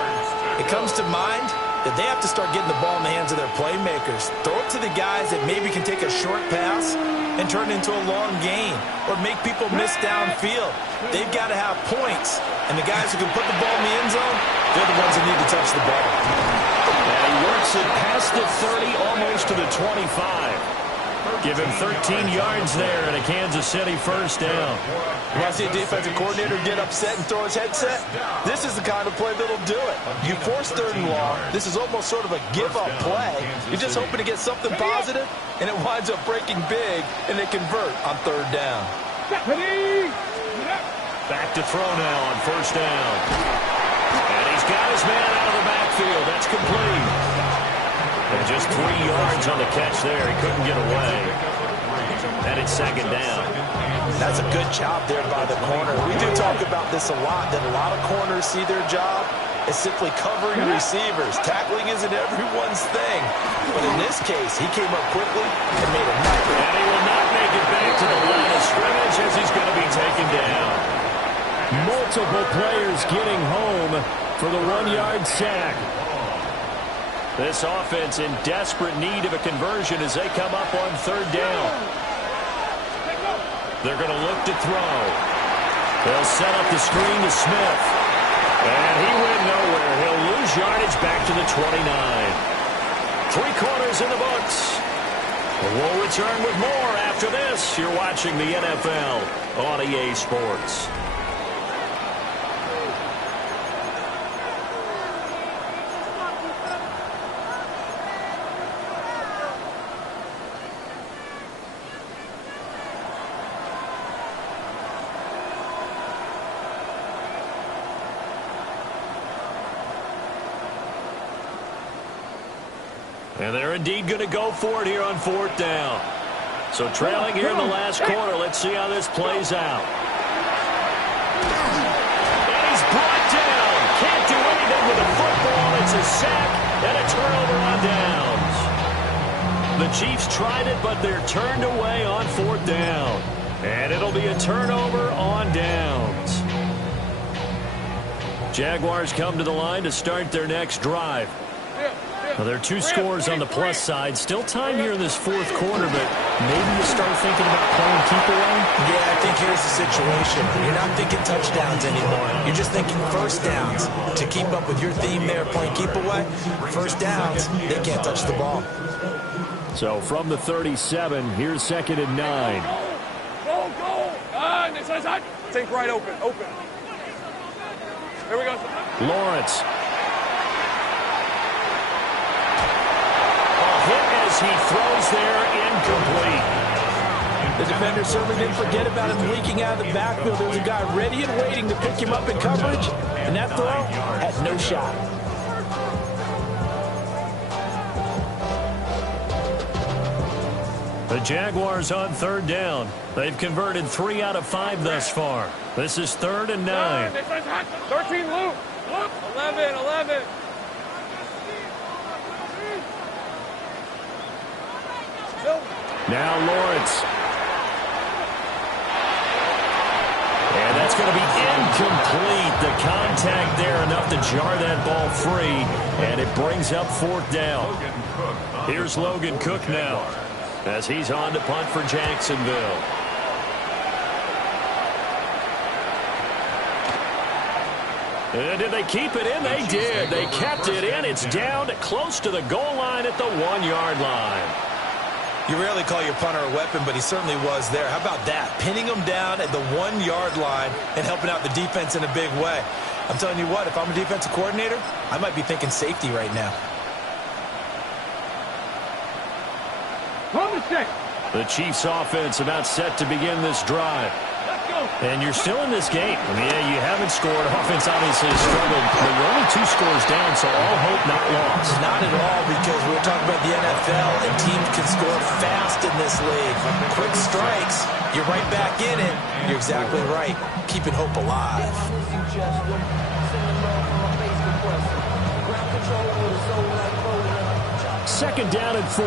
it comes to mind that they have to start getting the ball in the hands of their playmakers. Throw it to the guys that maybe can take a short pass and turn it into a long gain or make people miss downfield. They've got to have points. And the guys who can put the ball in the end zone, they're the ones that need to touch the ball. And he works it past the 30, almost to the 25. Give him 13 yards there and a Kansas City first down. You want to see a defensive coordinator get upset and throw his headset? This is the kind of play that'll do it. You force third and long. This is almost sort of a give-up play. You're just hoping to get something positive, and it winds up breaking big, and they convert on third down. Back to throw now on first down. And he's got his man out of the backfield. That's complete. And just 3 yards on the catch there. He couldn't get away. And it's second down. That's a good job there by the corner. We do talk about this a lot, that a lot of corners see their job as simply covering receivers. Tackling isn't everyone's thing. But in this case, he came up quickly and made a nice. And he will not make it back to the line of scrimmage as he's going to be taken down. Multiple players getting home for the 1-yard sack. This offense in desperate need of a conversion as they come up on third down. They're going to look to throw. They'll set up the screen to Smith. And he went nowhere. He'll lose yardage back to the 29. 3 quarters in the books. We'll return with more after this. You're watching the NFL on EA Sports. And they're indeed going to go for it here on fourth down. So trailing here in the last quarter. Let's see how this plays out. And he's brought down. Can't do anything with the football. It's a sack and a turnover on downs. The Chiefs tried it, but they're turned away on fourth down. And it'll be a turnover on downs. Jaguars come to the line to start their next drive. Well, there are 2 scores on the plus side. Still time here in this fourth quarter, but maybe you start thinking about playing keep away? Yeah, I think here's the situation. You're not thinking touchdowns anymore. You're just thinking first downs. To keep up with your theme there, playing keep away, first downs, they can't touch the ball. So from the 37, here's second and 9. Go. Think right open. Here we go. Lawrence. as he throws there incomplete. The defender certainly didn't forget about him leaking out of the backfield. There was a guy ready and waiting to pick him up in coverage, and that throw had no shot. The Jaguars on third down. They've converted 3 out of 5 thus far. This is 3rd and 9. 13, Luke. 11. Now Lawrence. And that's going to be incomplete. The contact there enough to jar that ball free, and it brings up 4th down. Here's Logan Cook now as he's on to punt for Jacksonville. Did they keep it in? They did. They kept it in. It's down close to the goal line at the 1-yard line. You rarely call your punter a weapon, but he certainly was there. How about that? Pinning him down at the 1-yard line and helping out the defense in a big way. I'm telling you what, if I'm a defensive coordinator, I might be thinking safety right now. The Chiefs offense about set to begin this drive. And you're still in this game. I mean, yeah, you haven't scored. Offense obviously has struggled, but you're only 2 scores down, so all hope not lost. Not at all, because we're talking about the NFL, and teams can score fast in this league. Quick strikes, you're right back in it. You're exactly right. Keeping hope alive. 2nd down and 4.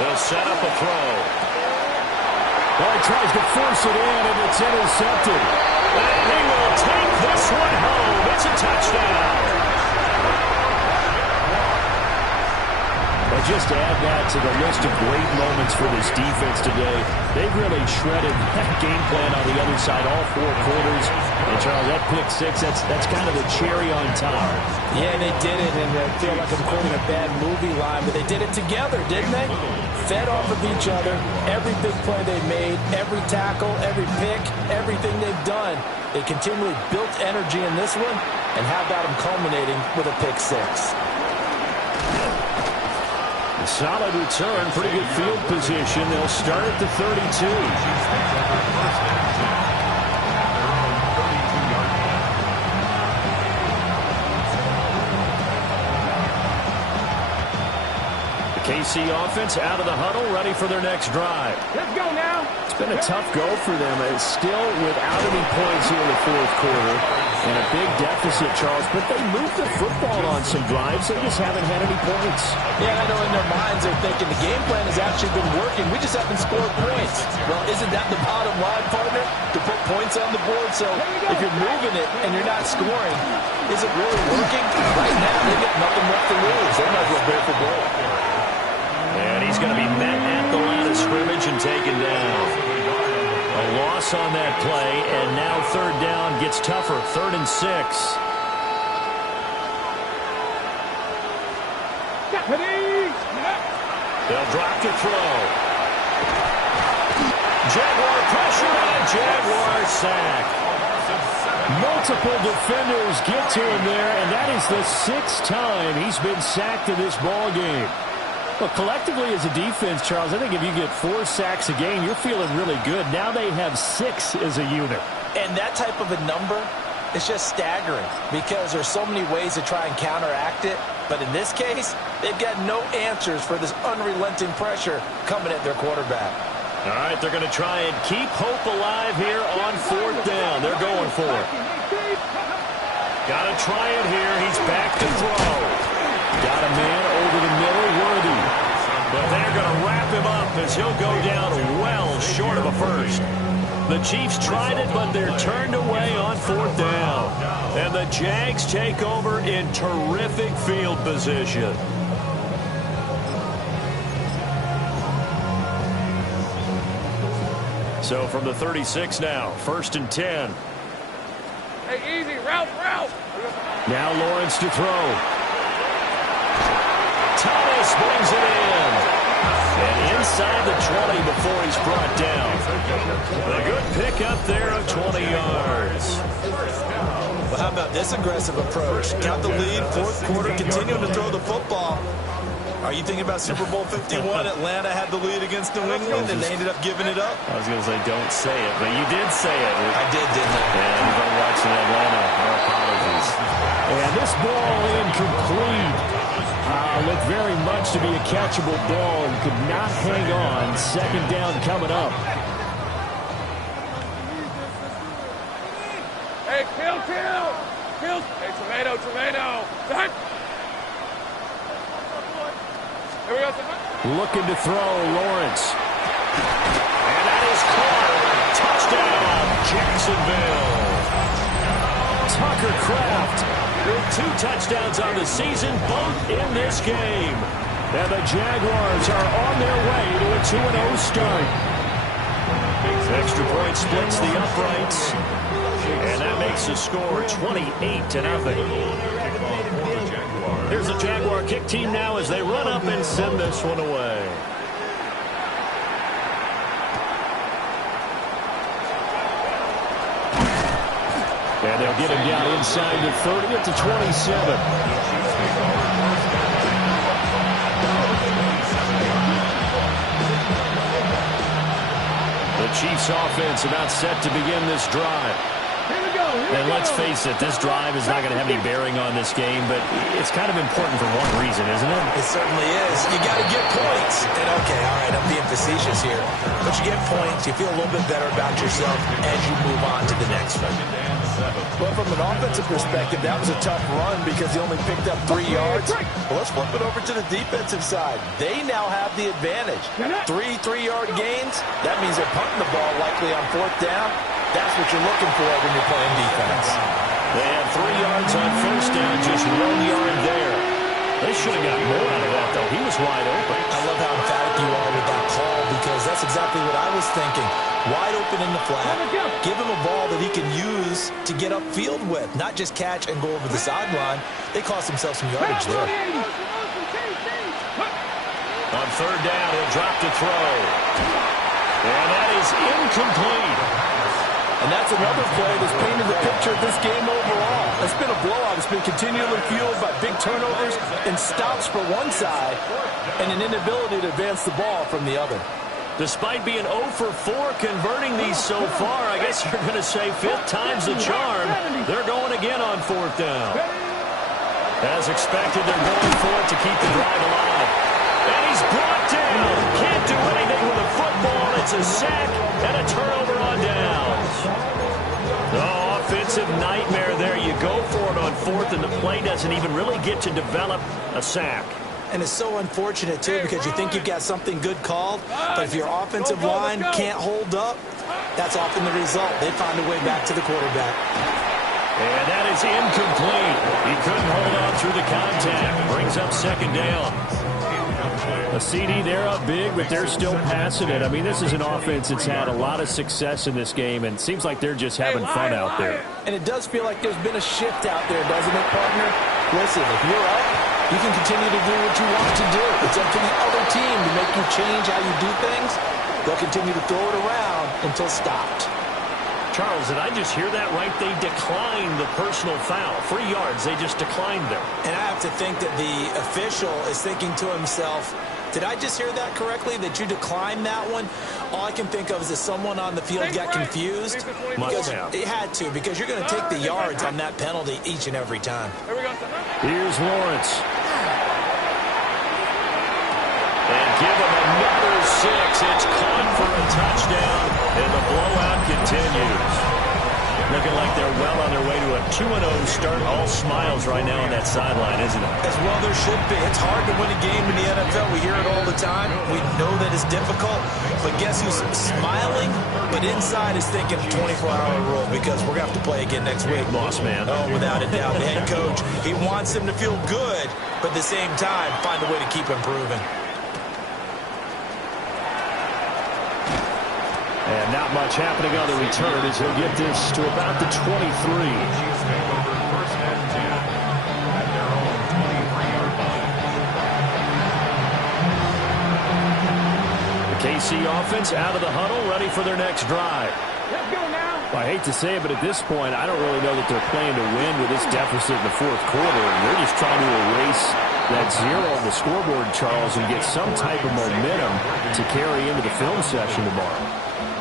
They'll set up a throw. Well, he tries to force it in, and it's intercepted. And he will take this one home. It's a touchdown. Well, just add that to the list of great moments for this defense today. They've really shredded that game plan on the other side all 4 quarters. And, Charles, that pick 6, that's kind of the cherry on top. Yeah, they did it, and I feel like I'm quoting a bad movie line, but they did it together, didn't they? Fed off of each other, every big play they made, every tackle, every pick, everything they've done. They continually built energy in this one, and how about them culminating with a pick 6? A solid return, pretty good field position. They'll start at the 32. KC offense out of the huddle, ready for their next drive. Let's go now. It's been a tough go for them. It's still without any points here in the 4th quarter. And a big deficit, Charles. But they moved the football on some drives. They just haven't had any points. Yeah, I know in their minds they're thinking the game plan has actually been working. We just haven't scored points. Well, isn't that the bottom line, partner? To put points on the board. So if you're moving it and you're not scoring, is it really working? Right now, they've got nothing left to lose. They might as well bear for goal. And he's going to be met at the line of scrimmage and taken down. A loss on that play, and now 3rd down gets tougher. 3rd and 6. They'll drop to throw. Jaguar pressure and a Jaguar sack. Multiple defenders get to him there, and that is the 6th time he's been sacked in this ball game. Well, collectively as a defense, Charles, I think if you get 4 sacks a game, you're feeling really good. Now they have 6 as a unit. And that type of a number is just staggering because there's so many ways to try and counteract it. But in this case, they've got no answers for this unrelenting pressure coming at their quarterback. All right, they're going to try and keep hope alive here on 4th down. They're going for it. Got to try it here. He's back to throw. Got a man over the middle, Worthy. But they're going to wrap him up as he'll go down well short of a first. The Chiefs tried it, but they're turned away on 4th down. And the Jags take over in terrific field position. So from the 36 now, 1st and 10. Hey, easy, route. Now Lawrence to throw. Thomas brings it in. And inside the 20 before he's brought down. A good pick up there of 20 yards. Well, how How about this aggressive approach? Got the lead, fourth quarter, continuing to throw the football. Are you thinking about Super Bowl 51? Atlanta had the lead against New England, and they ended up giving it up? I was going to say, don't say it, but you did say it. I did, didn't I? And you've been watching Atlanta. Our apologies. And this ball incomplete. Looked very much to be a catchable ball and could not hang on. Second down coming up. Hey, kill. Hey, tomato. Set. Here we go, Looking to throw, Lawrence. And that is caught. Touchdown, Jacksonville. Tucker Kraft with 2 touchdowns on the season, both in this game. And the Jaguars are on their way to a 2-0 start. Extra point splits the uprights. And that makes the score 28-0. Here's the Jaguar kick team now as they run up and send this one away. And they'll get him down inside the 30 at the 27. The Chiefs offense about set to begin this drive. And let's face it, this drive is not going to have any bearing on this game, but it's kind of important for one reason, isn't it? It certainly is. You got to get points. And okay, all right, I'm being facetious here. But you get points, you feel a little bit better about yourself as you move on to the next one. Well, from an offensive perspective, that was a tough run because he only picked up 3 yards. Well, let's flip it over to the defensive side. They now have the advantage. 3 3-yard gains. That means they're punting the ball likely on 4th down. That's what you're looking for when you're playing defense. They had 3 yards on 1st down, just 1 yard there. They should have got more out of that, though. He was wide open. I love how emphatic you are with that call because that's exactly what I was thinking. Wide open in the flat. Give him a ball that he can use to get upfield with, not just catch and go over the sideline. They cost themselves some yardage there. On 3rd down, he'll drop to throw. And that is incomplete. And that's another play that's painted the picture of this game overall. It's been a blowout. It's been continually fueled by big turnovers and stops for one side and an inability to advance the ball from the other. Despite being 0 for 4 converting these so far, I guess you're going to say 5th time's the charm. They're going again on 4th down. As expected, they're going for it to keep the drive alive. And he's brought down. Can't do anything with a football. It's a sack and a turnover on downs. Oh, offensive nightmare there. You go for it on 4th, and the play doesn't even really get to develop a sack. And it's so unfortunate, too, because you think you've got something good called, but if your offensive line can't hold up, that's often the result. They find a way back to the quarterback. And that is incomplete. He couldn't hold on through the contact. Brings up 2nd down. A CD, they're up big, but they're still passing it. I mean, this is an offense that's had a lot of success in this game, and it seems like they're just having fun out there. And it does feel like there's been a shift out there, doesn't it, partner? Listen, if you're up, you can continue to do what you want to do. It's up to the other team to make you change how you do things. They'll continue to throw it around until stopped. Charles, did I just hear that right? They declined the personal foul. 3 yards, they just declined them. And I have to think that the official is thinking to himself, did I just hear that correctly, that you declined that one? All I can think of is that someone on the field got confused. Must have. It had to, because you're going to take the yards on that penalty each and every time. Here's Lawrence. And give him another 6. It's caught for a touchdown, and the blowout continues. Looking like they're well on their way to a 2-0 start. All smiles right now on that sideline, isn't it? As well there should be. It's hard to win a game in the NFL. We hear it all the time. We know that it's difficult. But guess who's smiling? But inside is thinking 24-hour rule because we're going to have to play again next week. Boss man. Oh, without a doubt. The head coach, he wants them to feel good, but at the same time, find a way to keep improving. And not much happening on the return as he'll get this to about the 23. The KC offense out of the huddle, ready for their next drive. Let's go now. Well, I hate to say it, but at this point, I don't really know that they're playing to win with this deficit in the fourth quarter. They're just trying to erase that zero on the scoreboard, Charles, and get some type of momentum to carry into the film session tomorrow.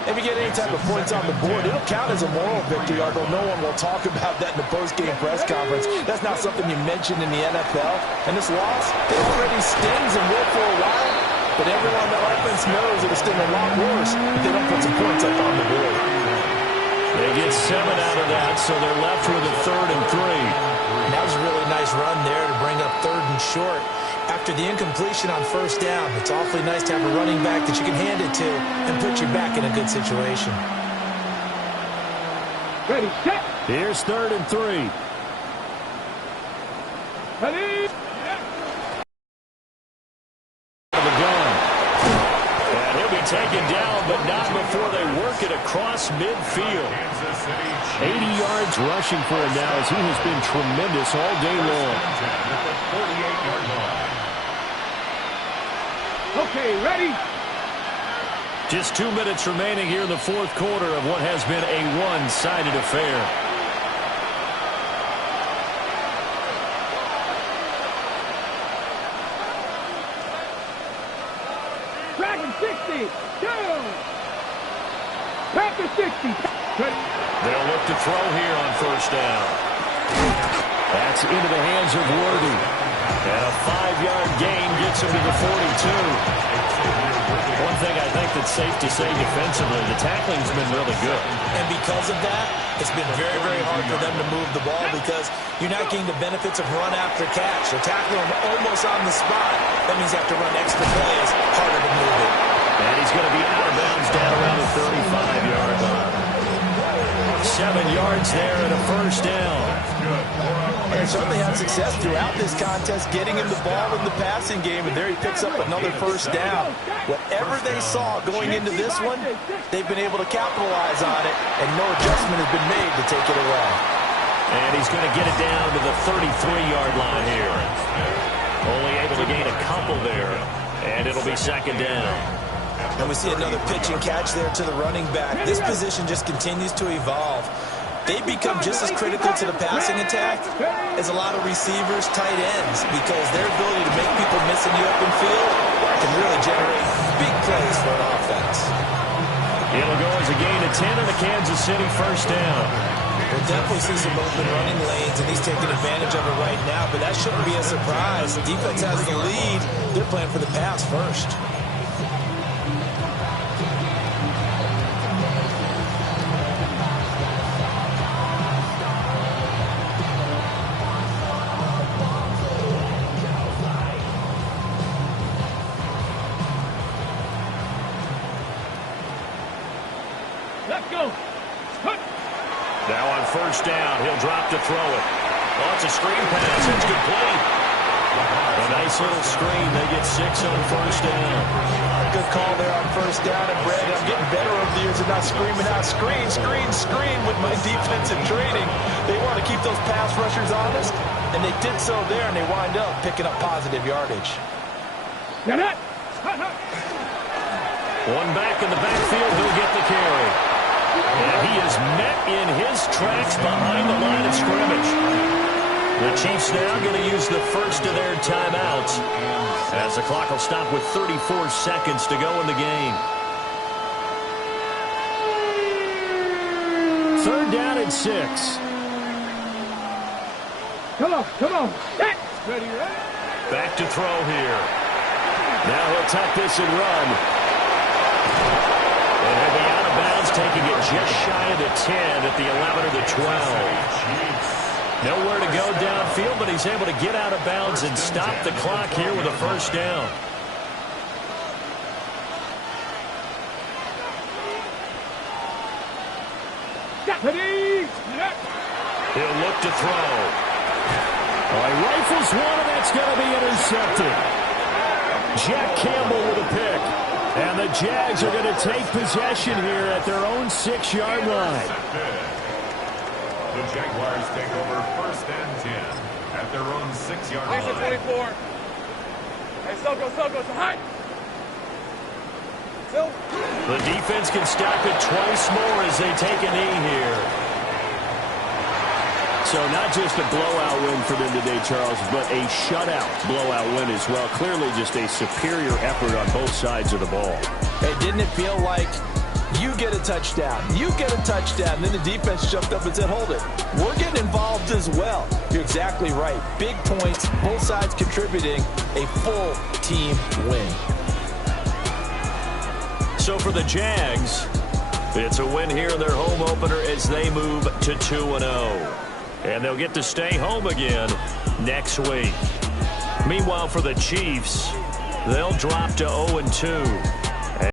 If you get any type of points on the board, it'll count as a moral victory, although no one will talk about that in the post-game press conference. That's not something you mentioned in the NFL. And this loss, it already stings and will for a while, but everyone on the offense knows it'll sting a lot worse if they don't put some points up on the board. They get 7 out of that, so they're left with a 3rd and 3. And that was a really nice run there to bring up 3rd and short. After the incompletion on 1st down, it's awfully nice to have a running back that you can hand it to and put you back in a good situation. Ready, set. Here's 3rd and 3. Ready. The gun. And he'll be taken down, but not before they work it across midfield. 80 yards rushing for him now as he has been tremendous all day long. 48-yard line. Okay, ready. Just 2 minutes remaining here in the fourth quarter of what has been a one-sided affair. Dragon 60. Down. Panther 60. They'll look to throw here on 1st down. That's into the hands of Worthy. And a 5-yard gain gets him to the 42. One thing I think that's safe to say defensively, the tackling's been really good. And because of that, it's been very, very hard for them to move the ball because you're not getting the benefits of run after catch. They're tackling them almost on the spot. That means you have to run extra plays, harder to move it. And he's going to be out of bounds down around the 35-yard line. 7 yards there and a 1st down. And certainly had success throughout this contest getting him the ball in the passing game, and there he picks up another 1st down. Whatever they saw going into this one, they've been able to capitalize on it, and no adjustment has been made to take it away. And he's going to get it down to the 33-yard line here. Only able to gain a couple there, and it'll be 2nd down. And we see another pitch and catch there to the running back. This position just continues to evolve. They become just as critical to the passing attack as a lot of receivers, tight ends, because their ability to make people miss in the open field can really generate big plays for an offense. It'll go as a gain of 10 in the Kansas City 1st down. We'll definitely see some open running lanes, and he's taking advantage of it right now, but that shouldn't be a surprise. The defense has the lead. They're playing for the pass first. Let's go. Now on 1st down, he'll drop to throw it. Oh, it's a screen pass. It's complete. A nice little screen. They get 6 on 1st down. Good call there on 1st down. And Brandon, I'm getting better over the years of not screaming out, screen, screen, screen with my defensive training. They want to keep those pass rushers honest, and they did so there, and they wind up picking up positive yardage. One back in the backfield, he'll get the carry. And he is met in his tracks behind the line of scrimmage. The Chiefs now going to use the first of their timeouts as the clock will stop with 34 seconds to go in the game. 3rd down and 6. Come on. Ready. Back to throw here. Now he'll tuck this and run. And he'll be out of bounds, taking it just shy of the 10 at the 11 or the 12. Nowhere to go downfield, but he's able to get out of bounds and stop the clock here with a 1st down. He'll look to throw. Oh, he rifles one, and that's going to be intercepted. Jack Campbell with a pick. And the Jags are going to take possession here at their own 6-yard line. The Jaguars take over 1st and 10 at their own 6-yard line. 24. Hey, Soko, high. The defense can stop it twice more as they take a knee here. So not just a blowout win for them today, Charles, but a shutout blowout win as well. Clearly just a superior effort on both sides of the ball. Hey, didn't it feel like you get a touchdown, you get a touchdown, and then the defense jumped up and said, hold it. We're getting involved as well. You're exactly right. Big points, both sides contributing, a full team win. So for the Jags, it's a win here in their home opener as they move to 2-0. And they'll get to stay home again next week. Meanwhile, for the Chiefs, they'll drop to 0-2.